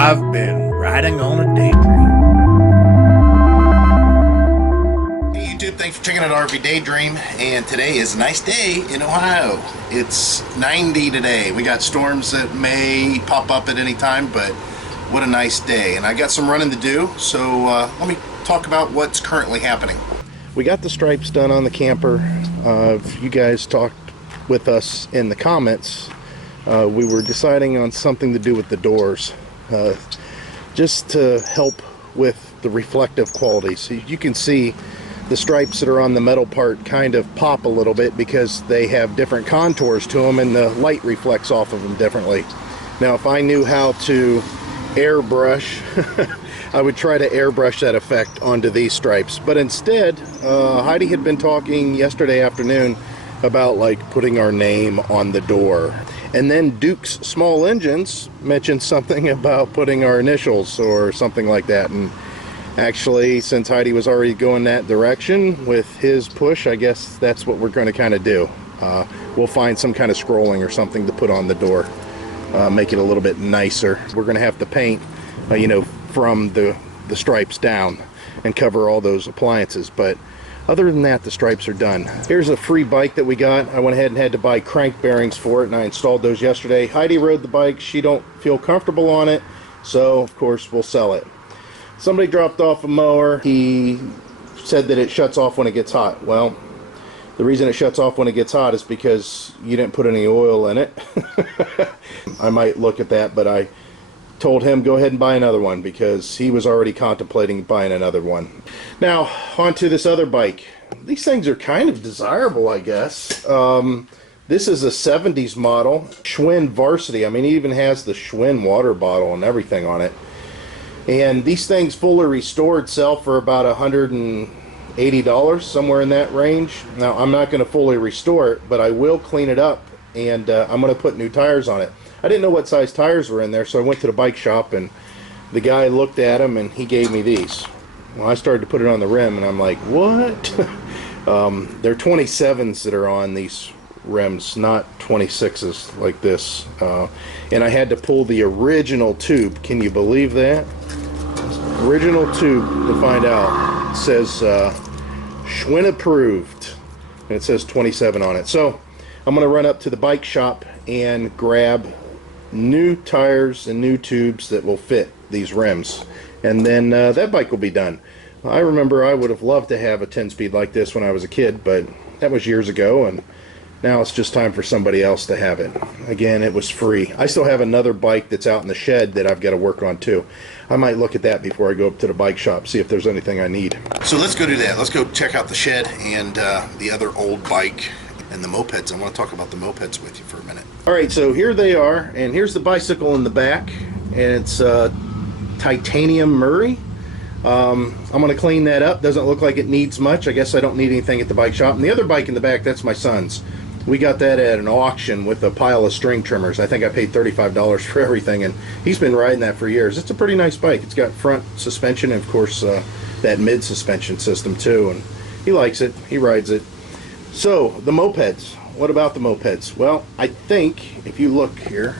I've been riding on a daydream. Hey YouTube, thanks for checking out RV Daydream, and today is a nice day in Ohio. It's 90 today. We got storms that may pop up at any time, but what a nice day. And I got some running to do, so let me talk about what's currently happening. We got the stripes done on the camper. If you guys talked with us in the comments, we were deciding on something to do with the doors, just to help with the reflective quality. So you can see the stripes that are on the metal part kind of pop a little bit because they have different contours to them and the light reflects off of them differently. Now if I knew how to airbrush I would try to airbrush that effect onto these stripes, but instead Heidi had been talking yesterday afternoon about like putting our name on the door, and then Duke's Small Engines mentioned something about putting our initials or something like that. And actually, since Heidi was already going that direction with his push, I guess that's what we're going to kind of do. We'll find some kind of scrolling or something to put on the door, make it a little bit nicer. We're going to have to paint, you know, from the stripes down and cover all those appliances, but other than that, the stripes are done. Here's a free bike that we got. I went ahead and had to buy crank bearings for it, and I installed those yesterday. Heidi rode the bike. She don't feel comfortable on it, so of course we'll sell it. Somebody dropped off a mower. He said that it shuts off when it gets hot. Well, the reason it shuts off when it gets hot is because you didn't put any oil in it. I might look at that, but I told him go ahead and buy another one because he was already contemplating buying another one. Now, onto this other bike. These things are kind of desirable, I guess. This is a 70s model, Schwinn Varsity. I mean, it even has the Schwinn water bottle and everything on it. And these things fully restored sell for about $180, somewhere in that range. Now, I'm not going to fully restore it, but I will clean it up, and I'm going to put new tires on it. I didn't know what size tires were in there, so I went to the bike shop, and the guy looked at them, and he gave me these. Well, I started to put it on the rim, and I'm like, what? They're 27s that are on these rims, not 26s like this. And I had to pull the original tube. Can you believe that? Original tube to find out. It says Schwinn approved, and it says 27 on it. So I'm going to run up to the bike shop and grab new tires and new tubes that will fit these rims, and then that bike will be done. I remember I would have loved to have a 10-speed like this when I was a kid, but that was years ago, and now it's just time for somebody else to have it. Again, it was free. I still have another bike that's out in the shed that I've got to work on too. I might look at that before I go up to the bike shop, see if there's anything I need. So let's go do that. Let's go check out the shed and the other old bike and the mopeds. I want to talk about the mopeds with you for a minute. Alright, so here they are, and here's the bicycle in the back, and it's titanium Murray. I'm going to clean that up. Doesn't look like it needs much. I guess I don't need anything at the bike shop. And the other bike in the back, that's my son's. We got that at an auction with a pile of string trimmers. I think I paid $35 for everything, and he's been riding that for years. It's a pretty nice bike. It's got front suspension and of course that mid suspension system too, and he likes it. He rides it. So the mopeds. What about the mopeds? Well, I think if you look here,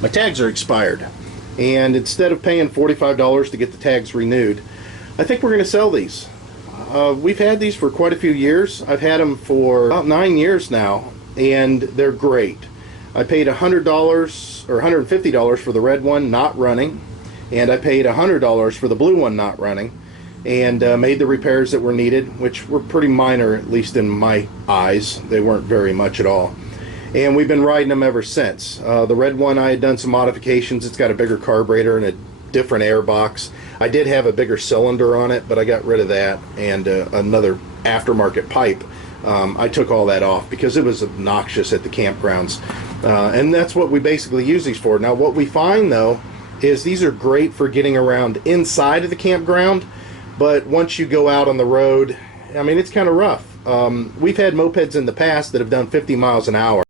my tags are expired, and instead of paying $45 to get the tags renewed, I think we're going to sell these. We've had these for quite a few years. I've had them for about 9 years now, and they're great. I paid $100 or $150 for the red one not running, and I paid $100 for the blue one not running, and made the repairs that were needed, which were pretty minor, at least in my eyes. They weren't very much at all. And we've been riding them ever since. The red one, I had done some modifications. It's got a bigger carburetor and a different air box. I did have a bigger cylinder on it, but I got rid of that, and another aftermarket pipe. I took all that off because it was obnoxious at the campgrounds. And that's what we basically use these for. Now what we find though is these are great for getting around inside of the campground, but once you go out on the road, I mean, it's kind of rough. We've had mopeds in the past that have done 50 miles an hour.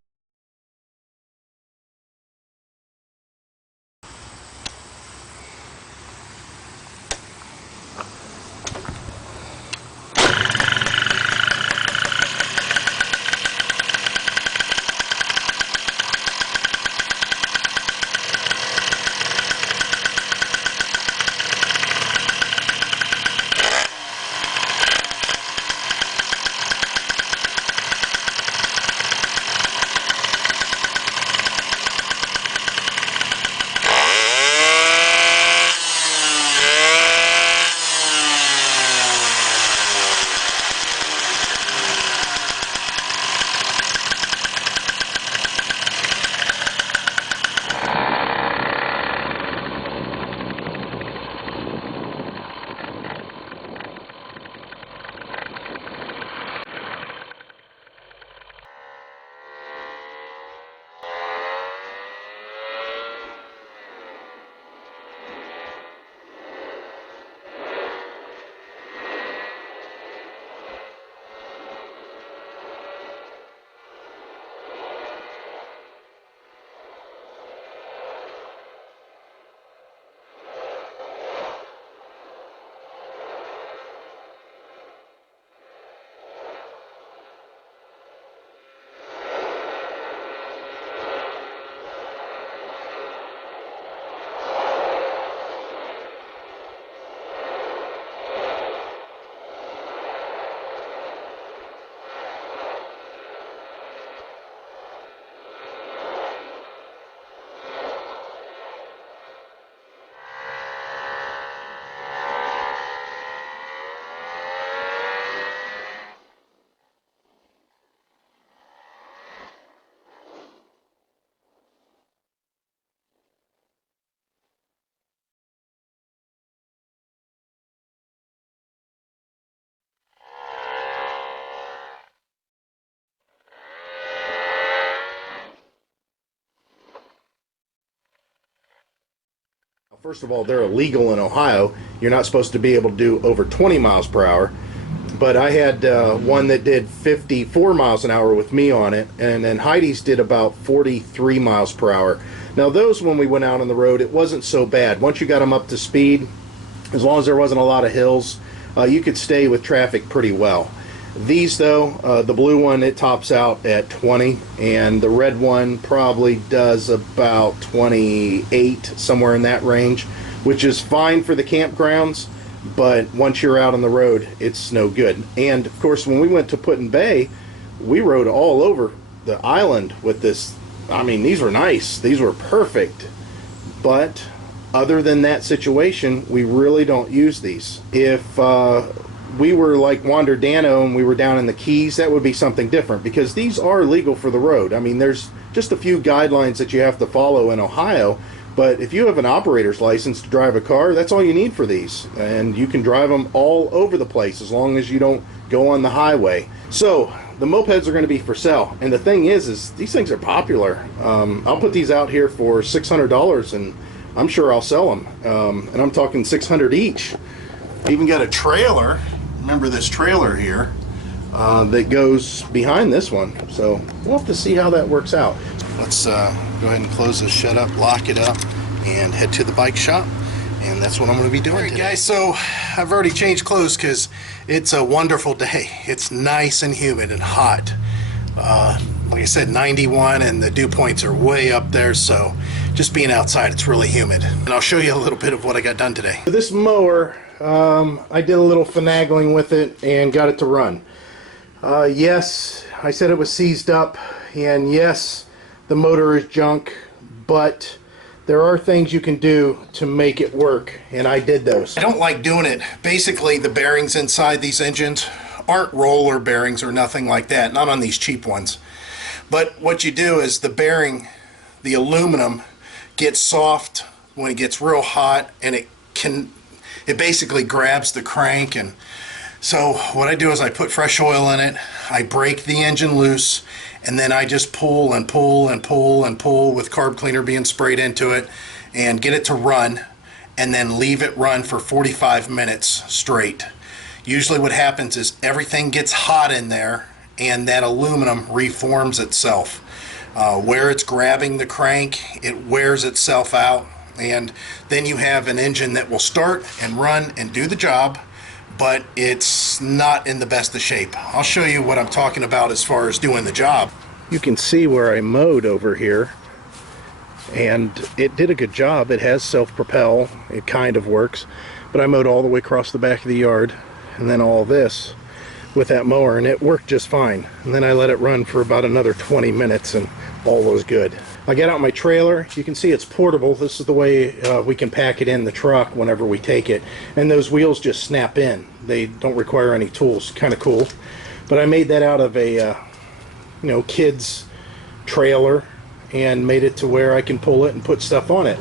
First of all, they're illegal in Ohio. You're not supposed to be able to do over 20 miles per hour. But I had one that did 54 miles an hour with me on it, and then Heidi's did about 43 miles per hour. Now those, when we went out on the road, it wasn't so bad. Once you got them up to speed, as long as there wasn't a lot of hills, you could stay with traffic pretty well. These though, the blue one, it tops out at 20, and the red one probably does about 28, somewhere in that range, which is fine for the campgrounds, but once you're out on the road, it's no good. And of course, when we went to Put-in-Bay, we rode all over the island with this. I mean, these were nice, these were perfect, but other than that situation, we really don't use these. If we were like Wander Dano and we were down in the Keys, that would be something different, because these are legal for the road. I mean, there's just a few guidelines that you have to follow in Ohio, but if you have an operator's license to drive a car, that's all you need for these, and you can drive them all over the place as long as you don't go on the highway. So the mopeds are going to be for sale, and the thing is these things are popular. I'll put these out here for $600, and I'm sure I'll sell them, and I'm talking $600 each. Even got a trailer. Remember this trailer here that goes behind this one, so we'll have to see how that works out. Let's go ahead and close this shed up, lock it up, and head to the bike shop, and that's what I'm going to be doing. All right, guys, so I've already changed clothes because it's a wonderful day. It's nice and humid and hot. Like I said, 91, and the dew points are way up there, so just being outside, it's really humid. And I'll show you a little bit of what I got done today. This mower, I did a little finagling with it and got it to run. Yes, I said it was seized up, and yes, the motor is junk, but there are things you can do to make it work, and I did those. I don't like doing it. Basically, the bearings inside these engines aren't roller bearings or nothing like that, not on these cheap ones. But what you do is the bearing, the aluminum, gets soft when it gets real hot, and it basically grabs the crank. And so what I do is I put fresh oil in it, I break the engine loose, and then I just pull and pull and pull and pull with carb cleaner being sprayed into it, and get it to run, and then leave it run for 45 minutes straight. Usually what happens is everything gets hot in there, and that aluminum reforms itself. Where it's grabbing the crank, it wears itself out, and then you have an engine that will start and run and do the job, but it's not in the best of shape. I'll show you what I'm talking about as far as doing the job. You can see where I mowed over here, and it did a good job. It has self-propel, it kind of works, but I mowed all the way across the back of the yard, and then all this with that mower, and it worked just fine. And then I let it run for about another 20 minutes, and all was good. I got out my trailer. You can see it's portable. This is the way we can pack it in the truck whenever we take it, and those wheels just snap in. They don't require any tools. Kind of cool. But I made that out of a kids trailer, and made it to where I can pull it and put stuff on it.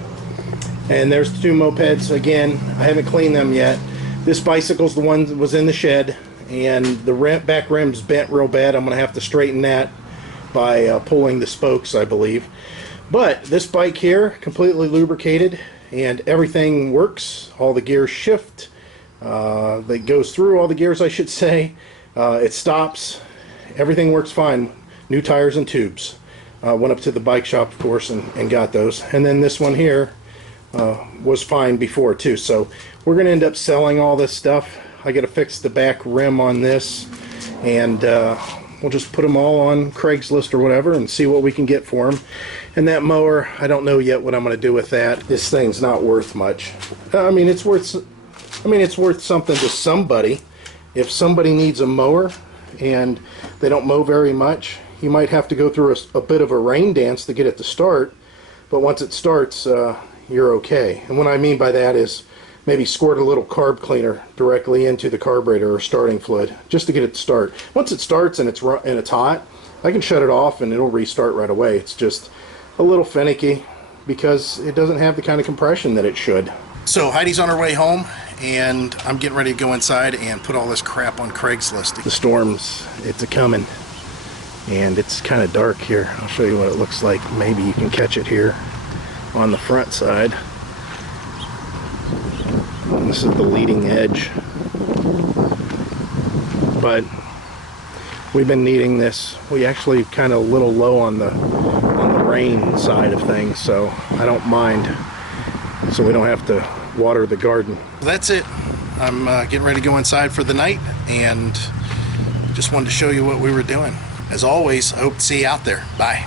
And there's the two mopeds. Again, I haven't cleaned them yet. This bicycle's the one that was in the shed, and the back rim's bent real bad. I'm going to have to straighten that by pulling the spokes, I believe. But this bike here, completely lubricated, and everything works. All the gears shift. That goes through all the gears, I should say. It stops. Everything works fine. New tires and tubes. Went up to the bike shop, of course, and got those. And then this one here was fine before too. So we're going to end up selling all this stuff. I got to fix the back rim on this, and we'll just put them all on Craigslist or whatever and see what we can get for them. And that mower, I don't know yet what I'm going to do with that. This thing's not worth much. I mean, it's worth something to somebody. If somebody needs a mower and they don't mow very much, you might have to go through a bit of a rain dance to get it to start. But once it starts, you're okay. And what I mean by that is maybe squirt a little carb cleaner directly into the carburetor or starting fluid just to get it to start. Once it starts and it's hot, I can shut it off and it'll restart right away. It's just a little finicky because it doesn't have the kind of compression that it should. So Heidi's on her way home, and I'm getting ready to go inside and put all this crap on Craigslist. The storm's, it's a-coming, and it's kind of dark here. I'll show you what it looks like. Maybe you can catch it here on the front side. And this is the leading edge. But we've been needing this. We actually kind of a little low on the rain side of things, so I don't mind. So we don't have to water the garden. That's it. I'm getting ready to go inside for the night, and just wanted to show you what we were doing. As always, I hope to see you out there. Bye.